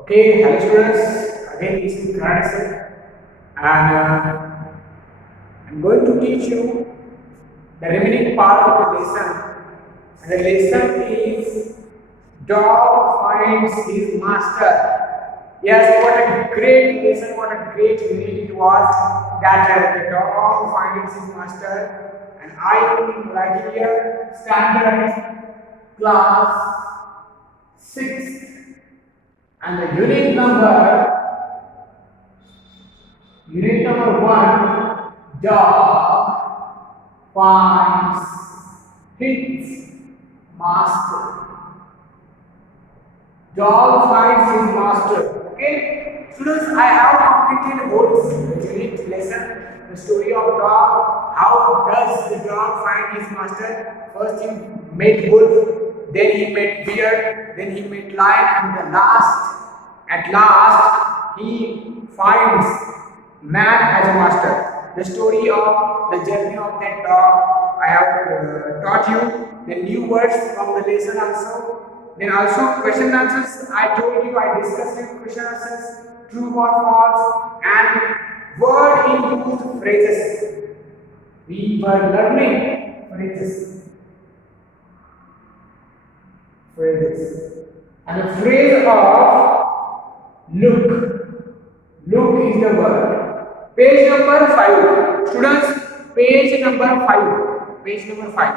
Okay, hello students. Again, this is Karate sir, and I'm going to teach you the remaining part of the lesson. And the lesson is dog finds his master. Yes, what a great lesson! What a great unit it was. That the dog finds his master, and I am right here, standard class 6. And the unit number 1, dog finds his master. Dog finds his master. Okay, students, I have completed whole unit lesson. The story of dog. How does the dog find his master? First, he met wolf, then he met bear, then he met lion, and at last, he finds man as a master. The story of the journey of that dog. I have taught you the new words from the lesson also. Then also question and answers. I told you, I discussed you question and answers, true or false, and word in use phrases. We were learning phrases. And the phrase of look. Look is the word. Page number 5. Students, page number 5. Page number 5.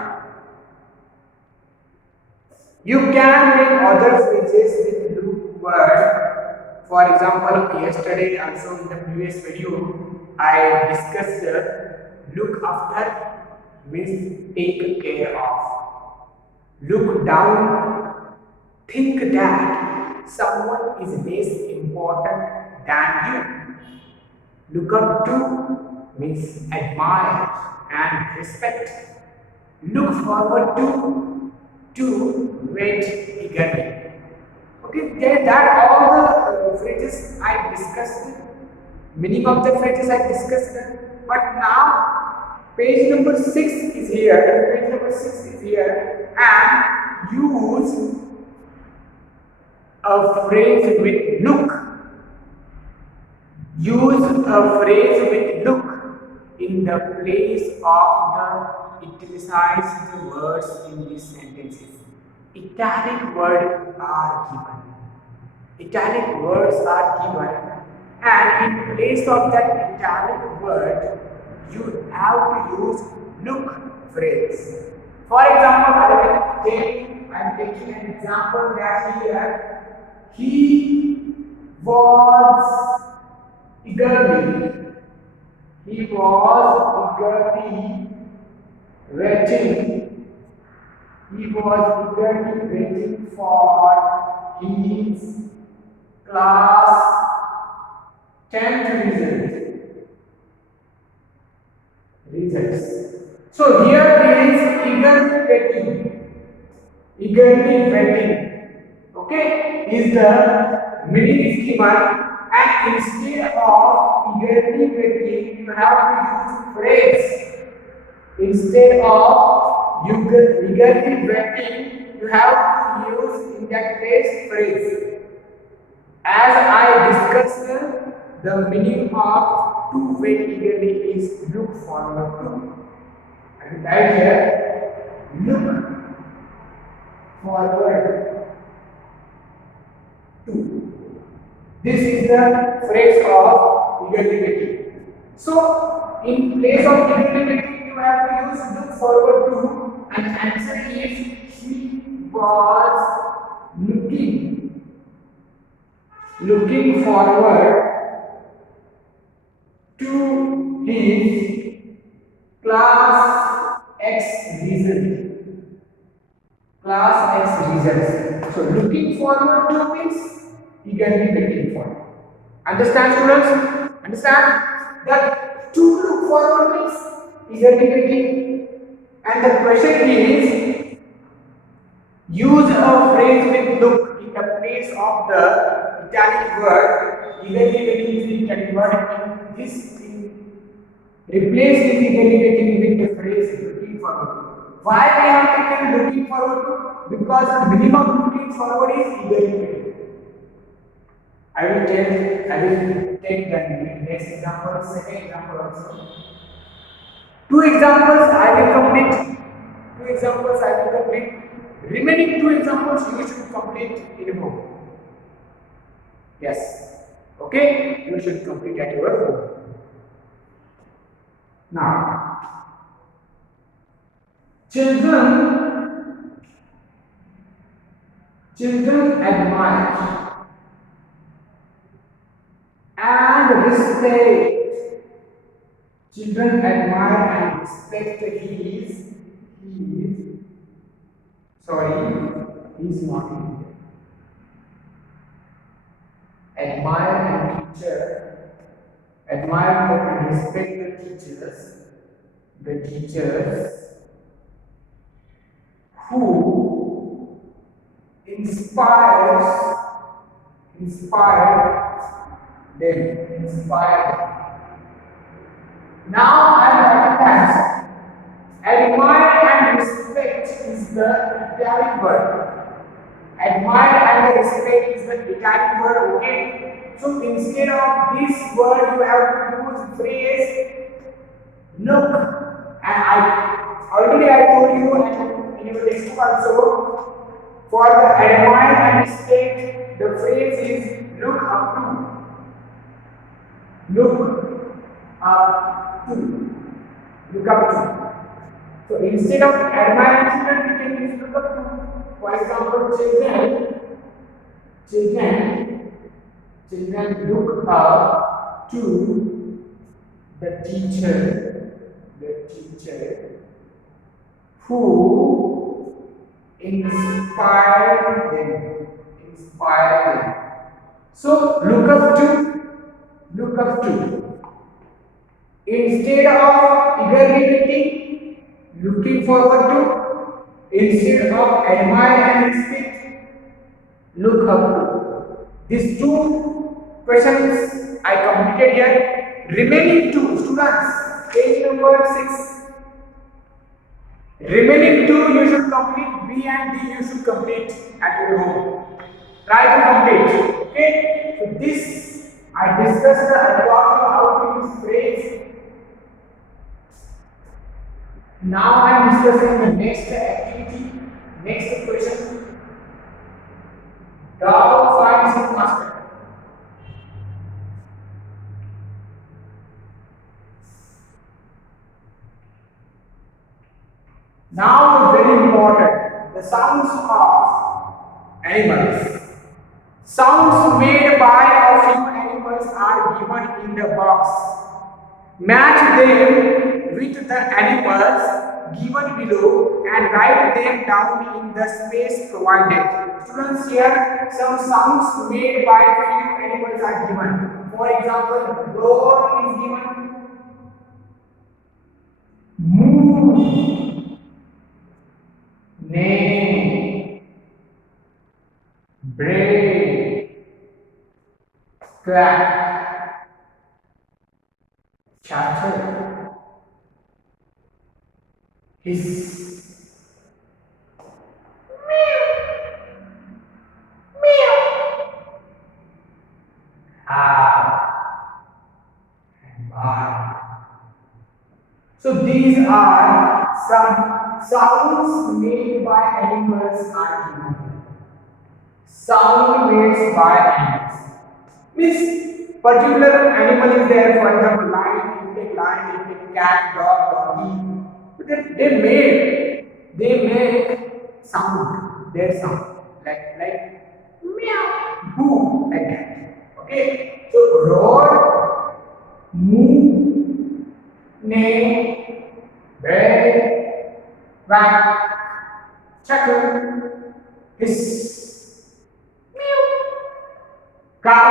You can make other phrases with look word. For example, yesterday also in the previous video, I discussed look after means take care of. Look down, think that someone is less important than you. Look up to means admire and respect. Look forward to wait eagerly. Okay, that all the phrases I discussed, meaning of the phrases I discussed, but now page number 6 is here. Page number 6 is here, and use a phrase with look. Use a phrase with look in the place of the italicized words in these sentences. Italic words are given. Italic words are given, and in place of that italic word, you have to use look phrase. For example, I am taking an example that here he was eagerly waiting. He was eagerly waiting for his class 10th results. So here it is eagerly waiting. Okay, is the meaning is given, and instead of eagerly waiting, you have to use phrase. Instead of eagerly waiting, you have to use in that case phrase. As I discussed, the meaning of to wait eagerly is look forward to. And right here, look forward to. This is the phrase of eagerly waiting. So, in place of eagerly waiting, you have to use look forward to, and answer is he was looking forward to his class X result. Class X results. So looking forward to means eagerly waiting for. Understand, students? Understand that to look forward means eagerly waiting, and the question is use a phrase with look in the place of the italic word. Eagerly waiting is the italic word. In this thing, replace this eagerly waiting with the phrase looking forward. Why we have taken looking forward to? Because the minimum looking forward is eagerly waiting. I will take the next example, second example also. Two examples I will complete. Two examples I will complete. Remaining two examples you should complete in home. Yes. Okay? You should complete at your home. Now, children admire and respect. Children admire and respect he is not in here. Admire and respect the teachers who inspire them. Now I am writing the answer. Admire and respect is the Italian word. Admire and respect is the Italian word, okay? So instead of this word, you have to use phrase look. And I told you in your textbook also, for the admire and respect, the phrase is look up to. Look up to. Look up to. So instead of admire and respect, we can use look up to. For example, children look up to the teacher who inspired them. So look up to. Instead of eagerly waiting, looking forward to. Instead of admire and respect, look up to. These two questions I completed here. Remaining two, students, page number 6. Remaining two you should complete. B and D you should complete at your home. Try to complete. Okay. So this I discussed. I taught you how to use phrase. Now I am discussing the next activity, next question. Dog finds his master. Now very important, the sounds of animals. Sounds made by a few animals are given in the box. Match them with the animals given below and write them down in the space provided. Students, here some sounds made by few animals are given. For example, roar is given, moo, neigh, bray, quack, chatter, hiss, howl, and bark. So these are some sounds made by animals are given. Sound made by animals. Means particular animal is there, for example, lion, you take cat, dog, donkey. They make sound, their sound, like meow, boo, like that. Okay, so roar, moo, neigh, bray, quack, chuckle, hiss, meow, cow,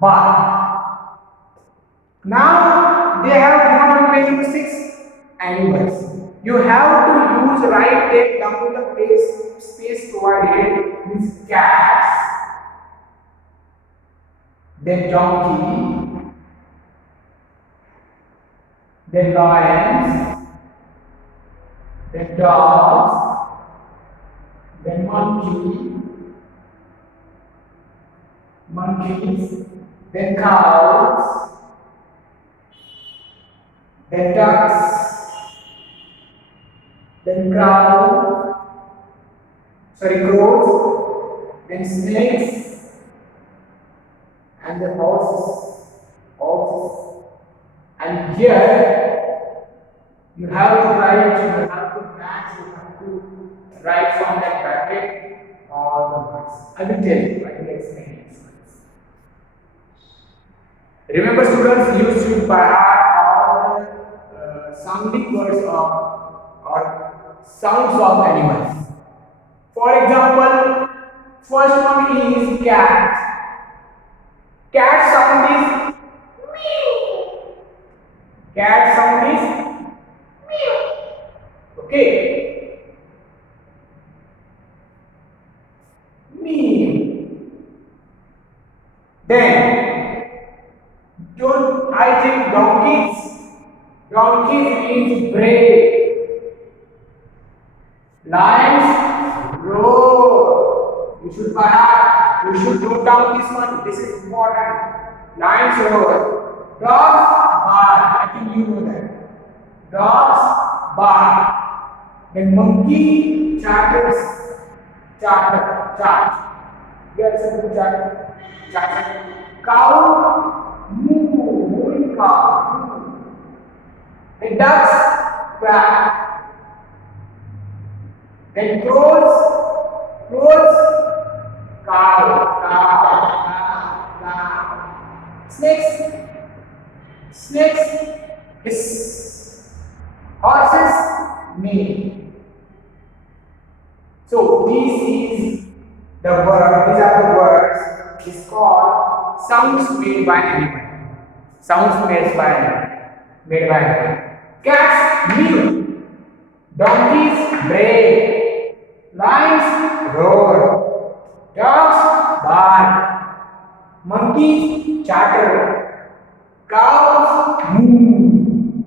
bark. Now they have given you 6 animals. You have to use right them down the space provided with cats, then donkey, then lions, then dogs, then monkey, monkeys, then cows, then ducks, then crows, then snakes, and the horses. And here you have to write, you have to match, you have to write from that bracket all the words. I will tell you, I will explain it. Remember students, you should by heart all the sounding words or sounds of animals. For example, first one is cat. Cat sound is meow. Cat sound is meow. Okay. Meow. Then, I think donkeys. Donkeys means brave. Lions roar. You should note down this one. This is important. Lions roar. Dogs bark. I think you know that. Dogs bark. Then monkey chatters. Chat. Yes, chatter. Cow moo. Cow. Then ducks quack. Then crows, cow. Snakes, hiss. Horses, neigh. So these are the words. Is called sounds made by animal. Sounds made by animal. Cats mew. Donkeys bray. Lions roar. Dogs bark. Monkeys chatter. Cows moo.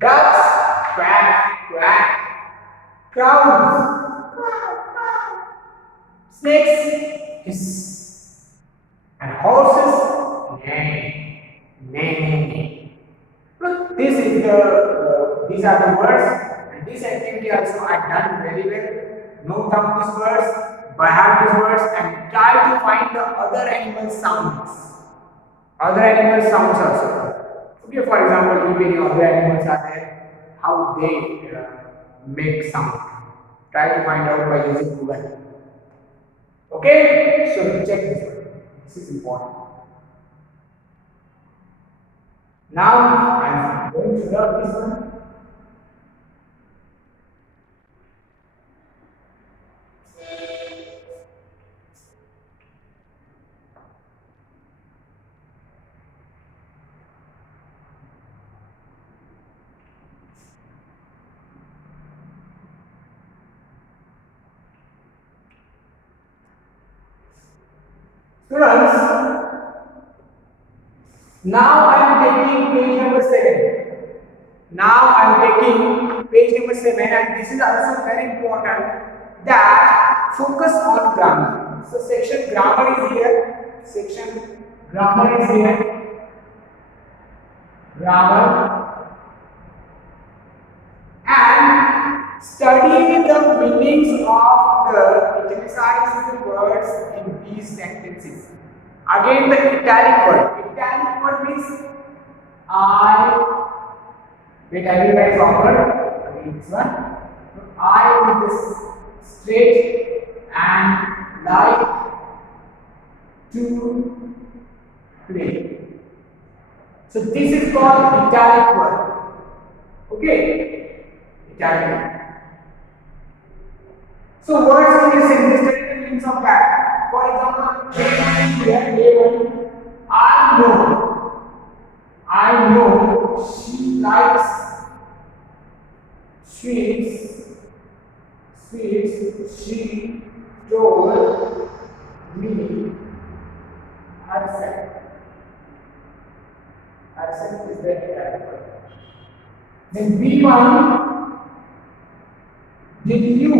Ducks quack. Crows. Snakes hiss. And horses neigh. Look, these are the words, and this activity also I done very well. Note down these words, by heart these words, and try to find the other animal sounds. Other animal sounds also. Okay, for example, if any other animals are there, how they make sound. Try to find out by using Google. Okay, so check this one. This is important. Now I am going to rub this one. Students, now I am taking page number 7. And this is also very important that focus on grammar. So section grammar is here. Grammar. And study the meanings of the italicized words in these sentences. Again, the italic word. Italic word means wait, I will write proper. Again, this one. I is straight and like to play. So this is called italic word. Okay, italic word. So words in this sentence, study the meanings of that. For example, here, I know she likes sweets. She told me herself. Herself is very valuable. Then B1, did you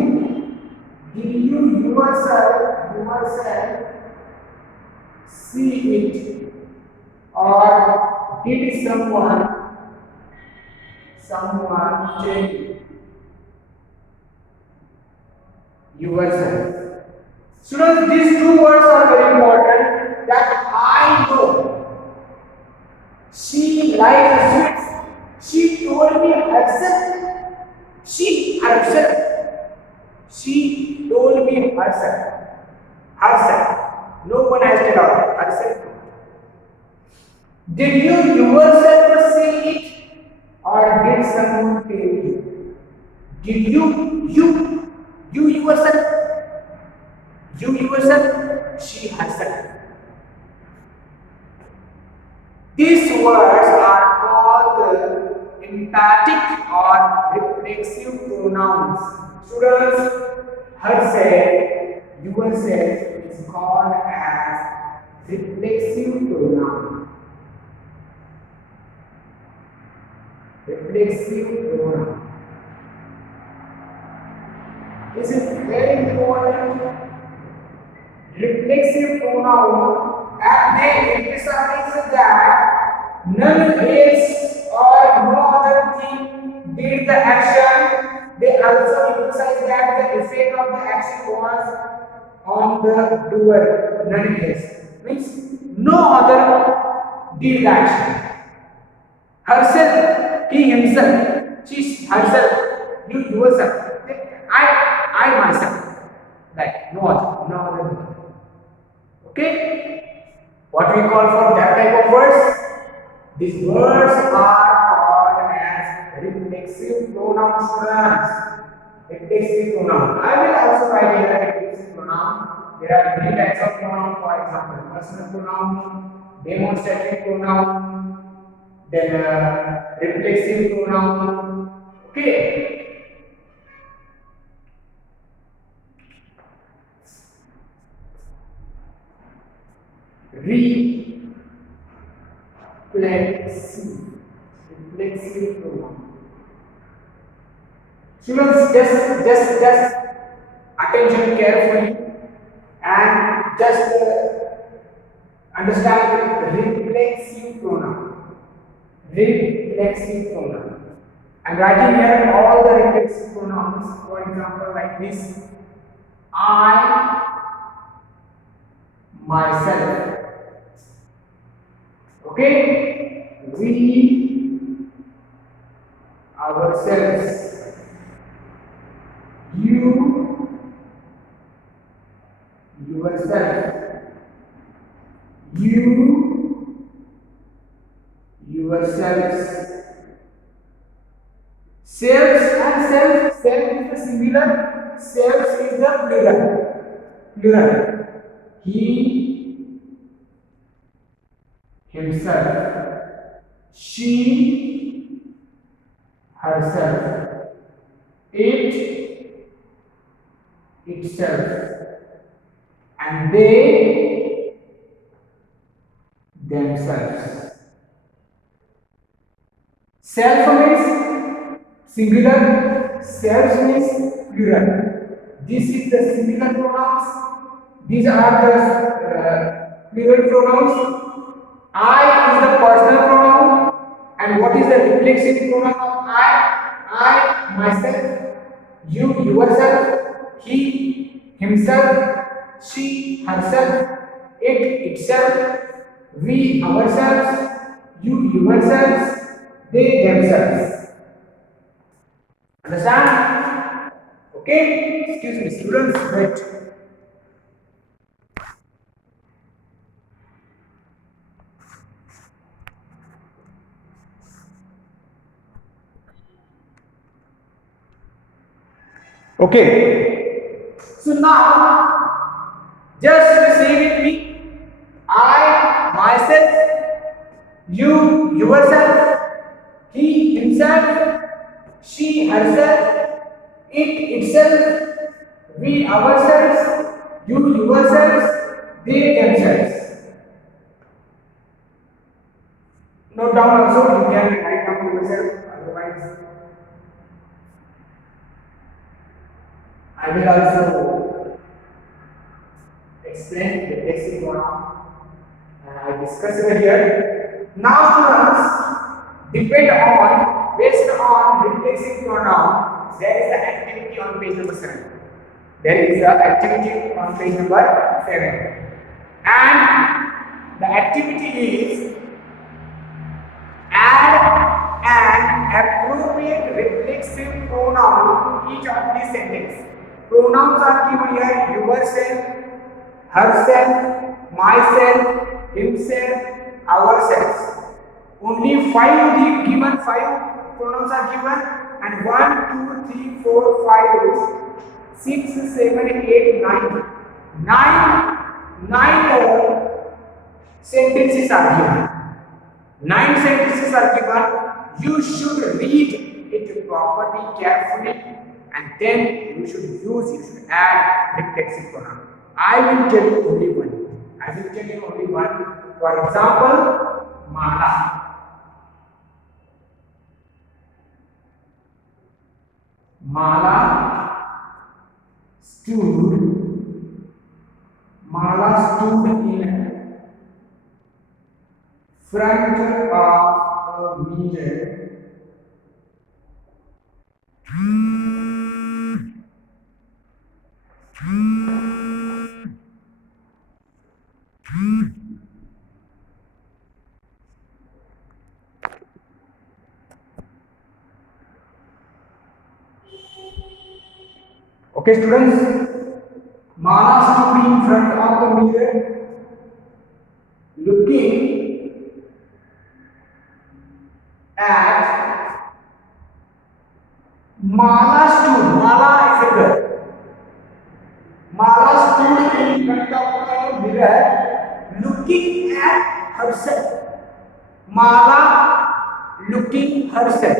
yourself see it, or did someone change yourself? Students, these two words are very important. That I know she likes sweets. She told me herself. She told me herself. Herself. No one has told her. Herself. Did you yourself see it, or did someone tell you? Did you yourself? You yourself, she herself. These words are called emphatic or reflexive pronouns. Students, herself, yourself is called as reflexive pronoun. Reflexive pronoun. This is very important. Reflexive pronoun, and they emphasize that none else or no other thing did the action. They also emphasize that the effect of the action was on the doer, none else. Means no other did the action. Herself, he himself, she herself, you yourself, I myself, like no other. Okay? What we call for that type of words? These words are called as reflexive pronouns. Reflexive pronoun. I will also write here reflexive pronoun. There are many types of pronoun, for example, personal pronoun, demonstrative pronoun, then reflexive pronoun. Okay? Reflexive pronoun. Students, just attention carefully and just understand reflexive pronoun. Reflexive pronoun. I'm writing here all the reflexive pronouns. For example, like this: I, myself. Okay, we, ourselves, you, yourself, you, yourselves. Selves and self, self is the singular, selves is the plural. He, himself, she, herself, it, itself, and they, themselves. Self means singular, selves means plural. This is the singular pronouns. These are the plural pronouns. I is the personal pronoun, and what is the reflexive pronoun of I? I, myself, you, yourself, he, himself, she, herself, it, itself, we, ourselves, you, yourselves, they, themselves. Understand? Okay? Excuse me, students, wait. Okay. So now, just say with me: I, myself, you, yourself, he, himself, she, herself, it, itself, we, ourselves, you, yourselves, they, themselves. Note down also, you can write down yourself, otherwise I will also explain the basic pronoun. I discussed it here. Now students, based on replacing pronoun, there is an activity on page number 7. There is an activity on page number 7. And the activity is add an appropriate reflexive pronoun to each of these sentences. Pronouns are given here: yourself, herself, myself, himself, ourselves. Only 5 given 5 pronouns are given, and 1, 2, 3, 4, 5, 6, 7, 8, 9. 9 sentences are given. 9 sentences are given. You should read it properly, carefully, and then you should add reflexive pronoun. I will tell you only one. For example, Mala. Mala stood in front of a mirror. Okay, students, Mala stood in front of the mirror, looking at Mala is a girl. Mala stood in front of a mirror, looking at herself. Mala looking herself.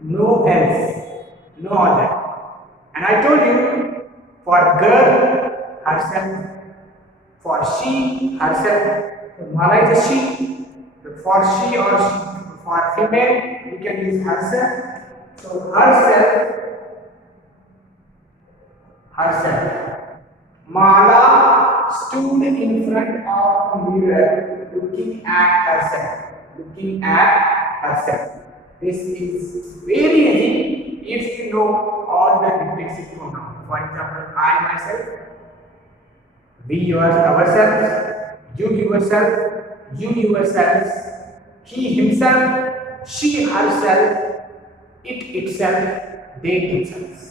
No else, no other. And I told you, for girl, herself. For she, herself. So Mala is a she. For she or for female, we can use herself. So herself. Mala stood in front of a mirror, looking at herself. This is very easy if you know all the reflexive pronouns. For example, I myself, we ourselves, you yourselves, he himself, she herself, it itself, they themselves.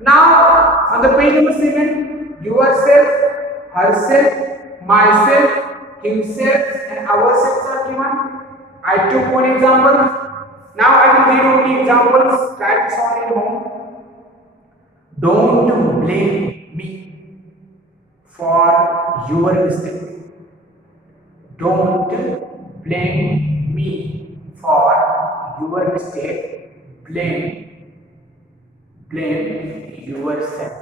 Now on the page number 7, yourself, herself, myself, himself, and ourselves are given. I took one example. Now I will read only examples. Try to solve at home. Don't blame me for your mistake. Don't blame me for your mistake. Blame yourself.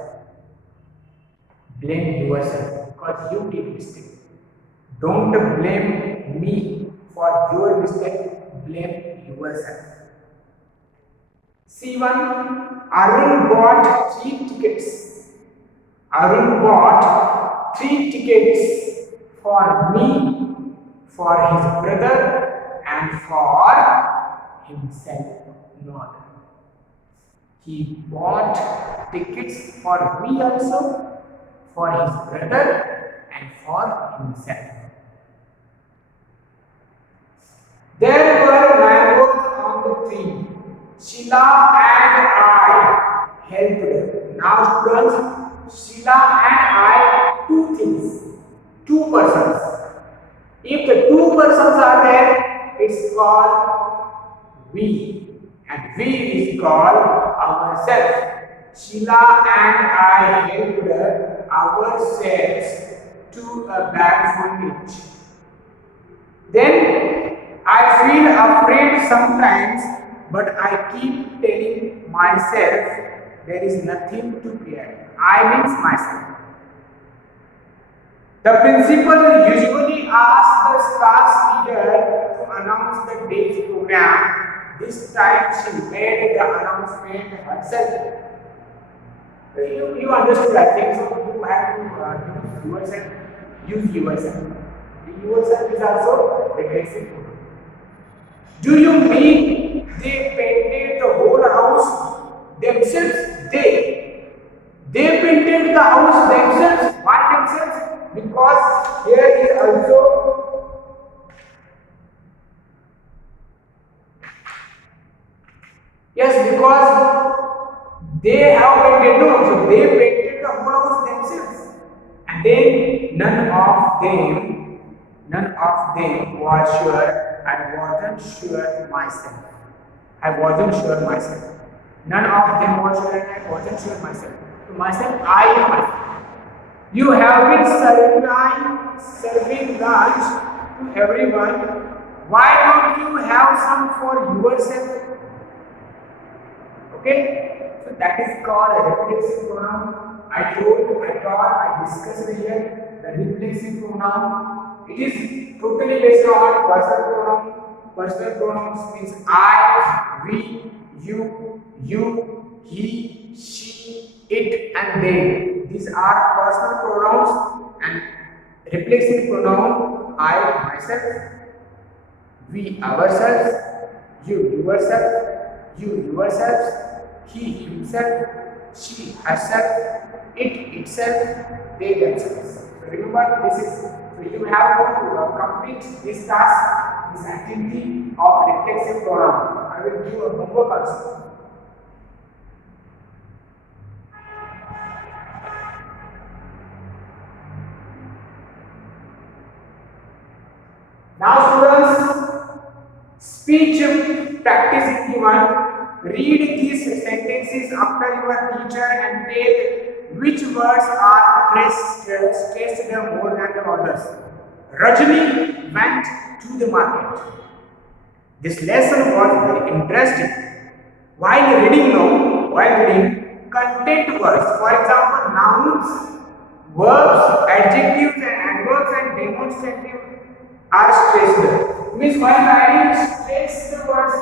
Blame yourself because you did mistake. Don't blame me for your mistake. Blame yourself. C1. Arun bought 3 tickets. Arun bought 3 tickets for me, for his brother, and for himself. No other. He bought tickets for me also, for his brother, and for himself. There were mangoes on the tree. Sheila and I helped her. Now students, Sheila and I, 2 things, 2 persons. If the 2 persons are there, it's called we, and we is called ourselves. Sheila and I helped ourselves to a bag full each. Then I feel afraid sometimes, but I keep telling myself there is nothing to fear. I means myself. The principal usually asks the class leader to announce the day's program. This time she made the announcement herself. You understood, I think, so you have to use yourself. Yourself is also reflexive pronoun. Do you mean they painted the whole house themselves? They painted the house themselves. Why themselves? Because here is also, yes, because they have painted, no, so they painted the whole house themselves. And then none of them was sure. I wasn't sure myself. I wasn't sure myself. None of them was sure and I wasn't sure myself. To myself, I am myself. You have been serving lunch to everyone. Why don't you have some for yourself? Okay? So that is called a reflexive pronoun. I thought, I discussed here the reflexive pronoun. It is totally based on personal pronoun. Personal pronouns means I, we, you, he, she, it, and they. These are personal pronouns, and reflexive pronoun I, myself, we, ourselves, you, yourself, you, yourselves, he, himself, she, herself, it, itself, they, themselves. So remember, this is, so you have to complete this task, this activity of reflexive pronoun. I will give a homework also. Now students, speech practice is given. Read these sentences after your teacher and tell which words are stressed more than the others. Rajni went to the market. This lesson was very interesting. While reading, content words, for example, nouns, verbs, adjectives, and adverbs and demonstrative are stressed. Means while writing, stress the words.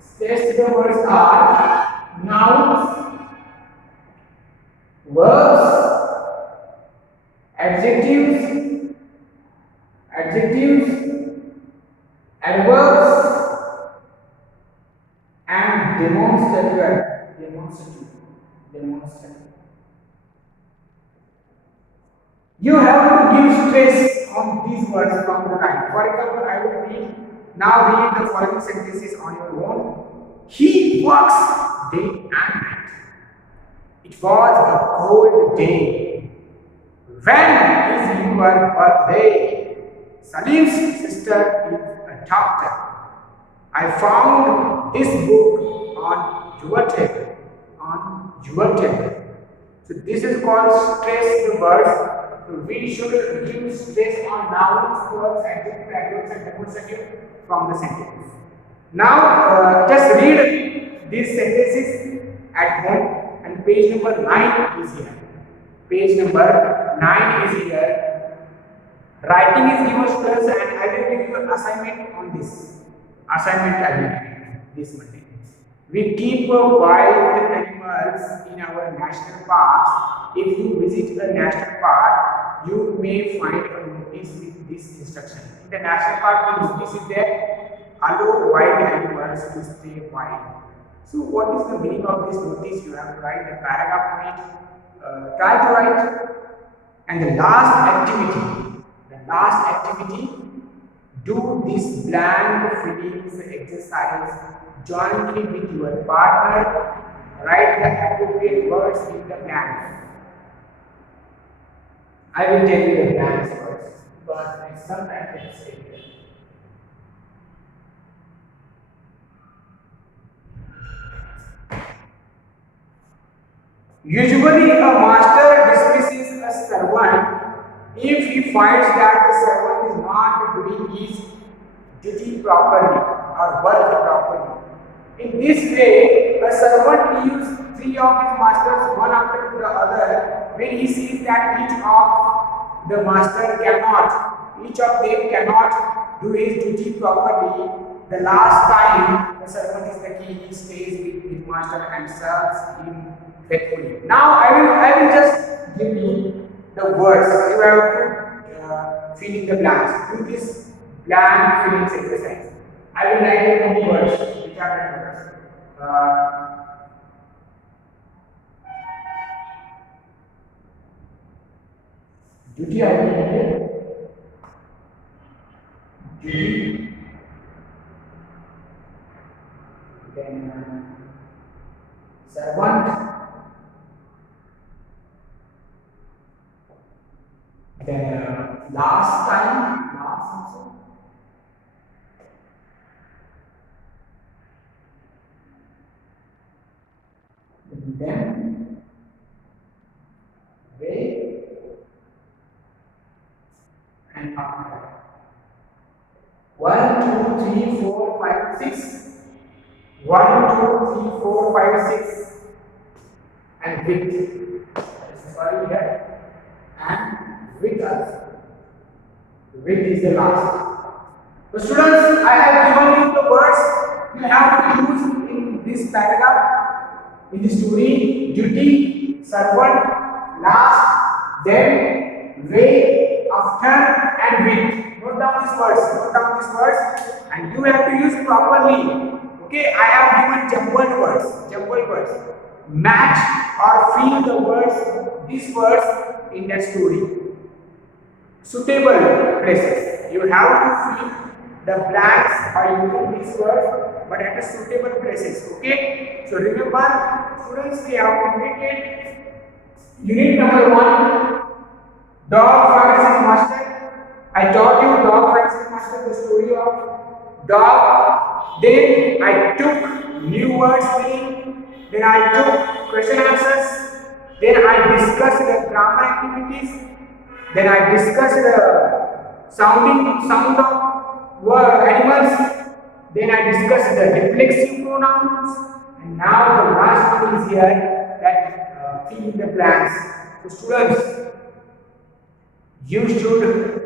Stressed words are nouns, verbs, adjectives, adverbs, and demonstrative. You have to give stress on these words from the time. For example, I will read the following sentences on your own. He works day and night. It was a cold day. When is your birthday? Salim's sister is a doctor. I found this book on your table. So this is called stress words. So we should give stress on nouns, verbs, adjectives, adverbs, and demonstrative from the sentence. Now just read these sentences at home, and page number 9 is here. Page number 9 is here. Writing is given students, and I will give you an assignment on this. Assignment I will give this Monday. We keep wild animals in our national parks. If you visit a national park, you may find a notice with this instruction. In the national park, the notice is there: allow wild animals to stay wild. So, what is the meaning of this notice? You have to write a paragraph on it. Try to write. And the last activity, do this blank fillings exercise jointly with your partner. Write the appropriate words in the blanks. I will tell you the blanks first, but sometimes I say it. Usually, a master dismisses a servant if he finds that the servant is not doing his duty properly or work properly. In this way, a servant leaves 3 of his masters one after the other when he sees that each of them cannot do his duty properly. The last time the servant is the king, he stays with his master and serves him faithfully. Now I will just give you the words. You have to fill in the blanks. Do this blank fillings exercise. I will write the many words which are letters. Duty, I will write duty. Then servant. Then last time, last also. Then way and after. 1, 2, 3, 4, 5, 6. 1, 2, 3, 4, 5, 6. And with. Sorry here. And with also. With is the last. So students, I have given you the words you have to use in this paragraph, in the story: duty, servant, last, then, way, after, and with. Note down these words. Note down these words, and you have to use properly. Okay, I have given jumbled words. Jumbled words. Match or fill the words. These words in that story. Suitable places. You have to fill the blanks by using these words, but at a suitable places. Okay. So remember, students, we have completed unit number 1. Dog finds his master. I taught you dog finds his master, the story of dog. Then I took new words meaning. Then I took question answers. Then I discussed the grammar activities. Then I discussed the sound of animals. Then I discussed the reflexive pronouns. And now the last one is here, that fill in the blanks. So students, you should